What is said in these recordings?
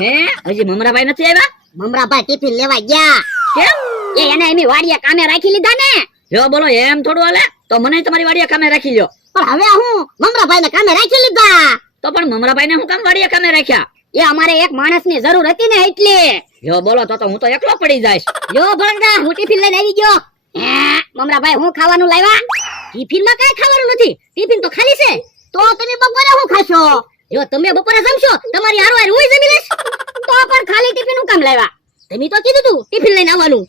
હે હજી મમરાભાઈ નથી આવ્યા? મમરાભાઈ ટિફિન લેવા ગયા. કેમ? એ એને એમી વાડીએ કામે રાખી લીધા ને. જો બોલો એમ થોડું હાલે? તો મને તમારી વાડીએ કામે રાખી લ્યો. પણ હવે હું મમરાભાઈને કામે રાખી લીધા. તો પણ મમરાભાઈને હું કામ વાડીએ કામે રાખ્યા? એ અમારે એક માણસની જરૂર હતી ને એટલે. જો બોલો તો હું તો એકલો પડી જઈશ. જો ભણગા હું ટિફિન લઈને આવી ગયો. મમરાભાઈ હું ખાવાનું લાવ્યા? ટિફિનમાં કઈ ખાવાનું નથી, ટિફિન તો ખાલી છે. તો તમે બપોરે હું ખાશો? જો તમે બપોરે જમશો, તમારી હારવાર હું જમી લઈશ. તો પણ ખાલી ટિફિન હું કામ લાવ્યા? તમે તો કીધું તું ટિફિન લઈને આવવાનું.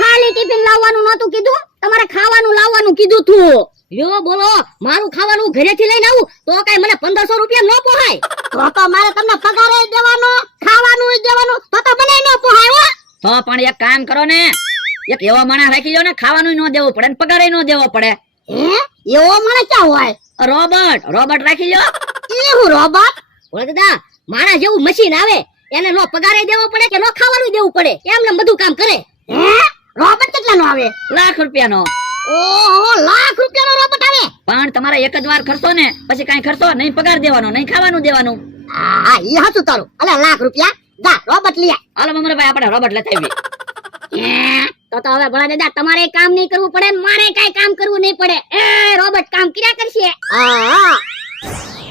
ખાલી ટિફિન લાવવાનું નતું કીધું, તમારે ખાવાનું લાવવાનું કીધું તું. યો બોલો, મારું ખાવાનું ઘરેથી લઈને આવું તો કઈ મને 1500 રૂપિયા ન પોહાય. તો મારે તમને પગારે દેવાનો, ખાવાનું દેવાનું, તો મને ન પોહાય હો. તો પણ એક કામ કરો ને, એક એવો માણસ રાખી લો ને, ખાવાનું ન દેવું પડે ને પગારે ન દેવો પડે. હે એવો માણસ ક્યાં હોય? રોબોટ રાખી લો. એ હું રોબોટ? ઓલે દાદા, માણસ જેવું મશીન આવે, એને નો પગારે દેવો પડે કે નો ખાવાનું દેવું પડે, એમને બધું કામ કરે. હે રોબોટ કેટલાનો આવે? લાખ રૂપિયાનો. ઓહો, લાખ રૂપિયાનો રોબોટ આવે? પણ તમારે એક જ વાર ખર્ચો ને, પછી કઈ ખર્ચો નહીં, પગાર દેવાનો નહીં, ખાવાનું દેવાનું. હા ઈ હતું તારું. અલે લાખ રૂપિયા જા રોબોટ લઈ આય. હાલો મમરાભાઈ, આપણે રોબોટ લેતા આવીએ. તો હવે ભલા દાદા તમારે કામ નહીં કરવું પડે, મારે કઈ કામ કરવું નહીં પડે. એ રોબોટ કામ કર્યા કરશે. હા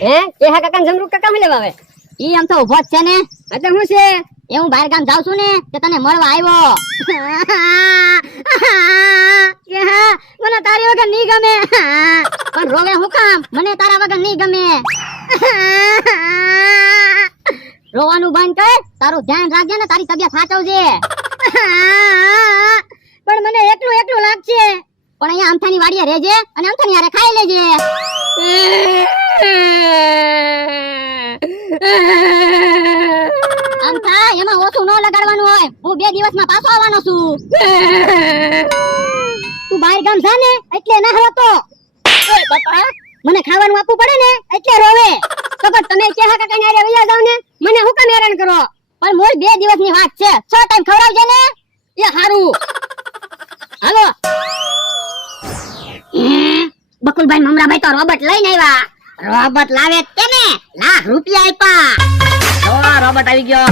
હે કે હા કાકા જમરૂક કાકા મે લેવા આવે? ઈ આમ તો ઉભો જ છે ને. એટલે હું છે? એ હું બહાર ગામ જાઉં છું ને, તે તને મળવા આવ્યો. કે હા મને તારી વગર નહીં ગમે. પણ રોવે હું કામ? મને તારા વગર નહીં ગમે. રોવાનું બંધ કર, તારું ધ્યાન રાખજે ને, તારી તબિયત સાચવજે. પણ મને એકલું એકલું લાગશે. પણ અહીંયા અમથાની વાડીએ રહેજે અને અમથાની હારે ખાઈ લેજે. અમથા એમાં ઓછું ન લગાડવાનું હોય, હું 2 દિવસમાં પાછો આવવાનો છું. તું બહાર ગામ જા ને એટલે ના હતો. બાપા મને ખાવાનું આપવું પડે ને એટલે રોવે. તો પણ તમે કે હા કાકા ને વયા જાવ ને, મને હું કામ હેરાન કરો? પણ મોર 2 દિવસની વાત છે, 6 ટાઈમ ખવડાવજે ને એ હારું. હાલો બકુલભાઈ મમરાભાઈ તો રોબોટ લઈને આવ્યા. રોબોટ લાવે તેને લાખ રૂપિયા આપ્યા. રોબોટ આવી ગયો.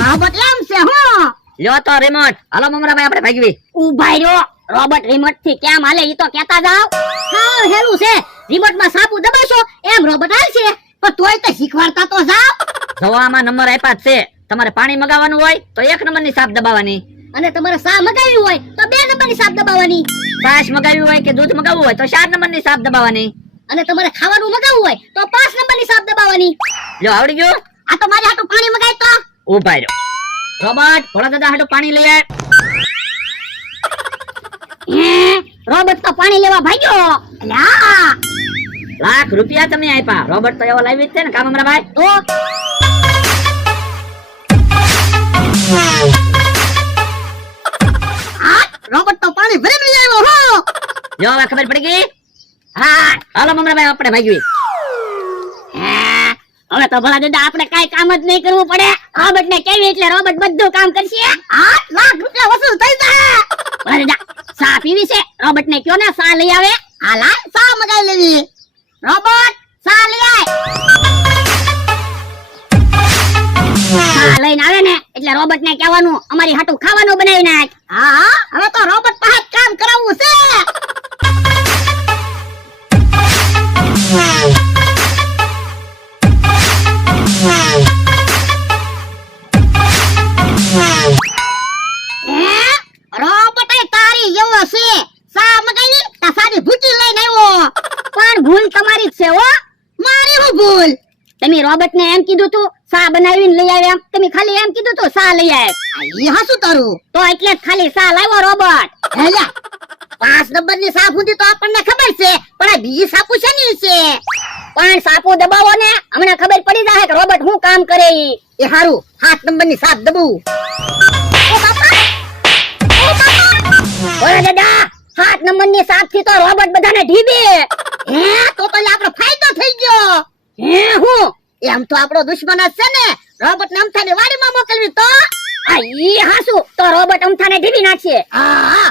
રોબોટ એમ છે હું? લ્યો તો રિમોટ. હાલો મમરાભાઈ, આપણે ભાગવી. ઉભાઈ રહ્યો, રોબોટ રિમોટ થી કેમ હાલે ઈ તો કહેતા જાવ. હા હેલું છે, રિમોટ માં સાપુ દબાવશો એમ રોબોટ હાલશે. પણ તોય તો શીખવાડતા તો જાવ. જવામાં નંબર આપ્યા જ છે. તમારે પાણી મગાવવાનું હોય તો 1 નંબરની સાપ દબાવવાની, અને તમારે સા મગાવી હોય તો 2 નંબરની સાપ દબાવવાની, છાશ મગાવી હોય કે દૂધ મગાવવું હોય તો 4 નંબરની સાપ દબાવવાની, અને તમારે ખાવાનું મગાવવું હોય તો 5 નંબરની સાપ દબાવવાની. જો આવડી ગયું? આ તો મારે હાટું પાણી મગાય તો ઉભા રહ્યો. રોબોટ ભોળા દાદા હાટું પાણી લઈ આય. રોબોટ તો પાણી લેવા ભાગ્યો. અલ્યા લાખ રૂપિયા તમે આપ્યા. રોબોટ તો એવો લાવી જ છે ને કામ મમરાભાઈ. તો રોબોટ તો પાણી ભરી લઈ આવ્યો હો. જો હવે ખબર પડી ગઈ? હા હાલો મમરાભાઈ, આપણે ભાગવી. હવે તો ભલા દાદા આપણે કઈ કામ જ નહીં કરવું પડે. રોબોટ ને કેવી એટલે રોબોટ બધું કામ કરશે. 8 લાખ રૂપિયા વસૂલ થઈ જાય. ભલા દાદા સા પીવી છે? રોબોટ ને કયો ને સા લઈ આવે. હાલા સા મગાઈ લેવી. રોબોટ સા લઈ આય. સા લઈને આવે ને એટલે રોબોટ ને કહેવાનું અમારી હાટું ખાવાનું બનાવી નાખ. હા હવે તો રોબોટ પાસે કામ કરાવવું છે. રોબોટ તારી જેવો છે. સા મગાવી તા સાદી ભૂકી લઈને આવ્યો. પણ ભૂલ તમારી જ છે હો. મારી હું ભૂલ? તમે રોબોટ ને એમ કીધું તું સા બનાવીને લઈ આવે, એમ તમે ખાલી એમ કીધું તું સા લઈ આવે. ઈ હાસું તારું? તો એટલે જ ખાલી સા લાવ્યો રોબોટ. હેલા 5 નંબરની સાપ હતી તો આપણને ખબર છે, પણ આ બીજી સાપુ છે ની છે. પણ સાપુ દબાવો ને હમણાં ખબર પડી જાય કે રોબોટ શું કામ કરે. એ હારું 7 નંબરની સાપ દબાવું. ઓ બાપા, ઓ બાપા, ઓરે દાદા 7 નંબરની સાપ થી તો રોબોટ બધાને ઢીબે. હે તો આપણો ફાયદો થઈ ગયો. હે હું? એમ તો આપણો દુશ્મન જ છે ને. રોબોટ ને અમથાની વાડીમાં મોકલવી તો આ ઈ હાસુ તો રોબોટ અમથાને ઢીબી નાખશે. હા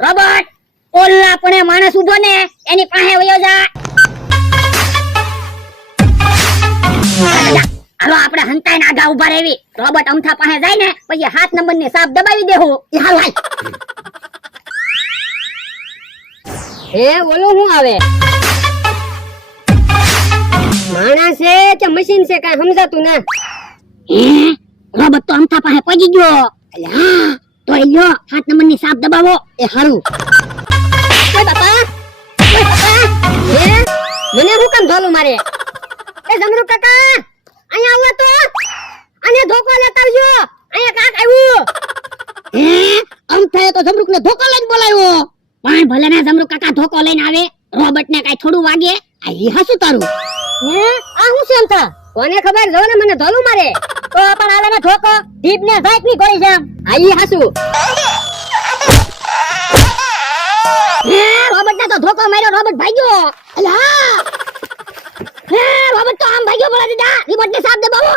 રોબોટ ઓલા પણ માણસ ઉભો ને એની પાસે વયો જા. હાલો આપણે હંતાઈને આગા ઉભા રહેવી. રોબોટ અમથા પાસે જાય ને પછી 7 નંબરની સાપ દબાવી દેવું. એ હાલ હાલ. ઓલું શું આવે? માણસ છે કે મશીન છે કઈ સમજાતું ના. રોબોટ તો અમથા પાસે પહોંચી ગયો. એટલે હા તો એ લ્યો 7 નંબરની સાપ દબાવો. એ હારું. ઓય બાપા, ઓય બાપા. મને શું કામ ઢોલું મારે? એ જમરૂ કાકા, અહીંયા આવો તો. આને ધોકો લેતા આવજો. અહીંયા કાક આવ્યું. અમથાએ તો જમરૂક ને ધોકો લઈને બોલાવ્યો. પણ ભલે ના જમરૂક કાકા ધોકો લઈને આવે, રોબોટ ને કઈ થોડું વાગે. આ ઈ હાસુ તારું. આ શું છે અમથા? કોને ખબર? જો ને મને ઢોલું મારે. તો પણ આલે ને ધોકો જીભ ને સાઈક ની ગોળી જામ. આઈ હાસુ. રોબોટ ને તો ધોકો માર્યો, રોબોટ ભાગ્યો. અલે હા. રોબોટ તો આમ ભાગ્યો બોલા દીધા. રિમોટ ને સાપ દબાવો.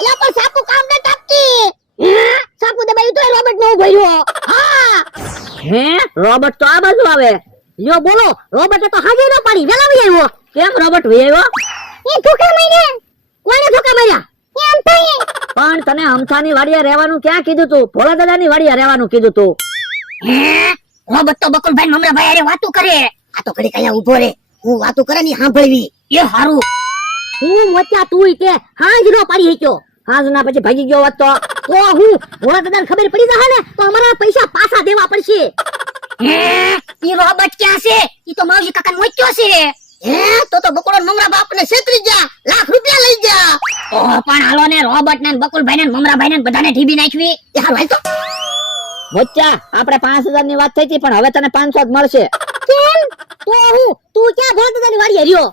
એલા પણ સાપુ કામ ન ટપકી. સાપુ દબાવ્યું તો રોબોટ નો ભર્યો. હા. રોબોટ તો આ બાજુ આવે. લ્યો બોલો, રોબોટે તો હાજર ન પાડી. વેલા આવી આવ્યો. કેમ રોબોટ વી આવ્યો? એ ધોકા માર્યા. કોને ધોકા માર્યા? એ અમથાએ. પણ તને અમથાની વાડીએ રહેવાનું ક્યાં કીધું તું? ભોળા દાદાની વાડીએ રહેવાનું કીધું તું. રોબોટ તો બકુલભાઈ મમરાભાઈ હારે વાતું કરે. આ તો ઘડી કયા ઊભો રે. હું વાતું કરે ની સાંભળવી. એ હારું. હું મોત્યા તું કે હાજ નો પાડી હક્યો. હાજ ના પછી ભાગી ગયો હોત તો હું ભોળા દાદાને ખબર પડી જશે ને તો અમારા પૈસા પાછા દેવા પડશે. ઈ રોબોટ ક્યાં છે? ઈ તો માવજી કાકા મોચ્યો છે. તો બકુલો મમરા બાપ ને છેતરી જા. લાખ રૂપિયા લઈ જા. ઓહ પણ હાલો ને રોબોટ ને બકુલભાઈ ને મમરાભાઈ ને બધાને ઢીબી નાખવી. એ હાલ હાલ તો. મોચ્યા આપણે 5000 ની વાત થઈ હતી પણ હવે તને 500 જ મળશે. કેમ? તો તું ક્યાં ભોળા દાદાની વાડીએ રહ્યો?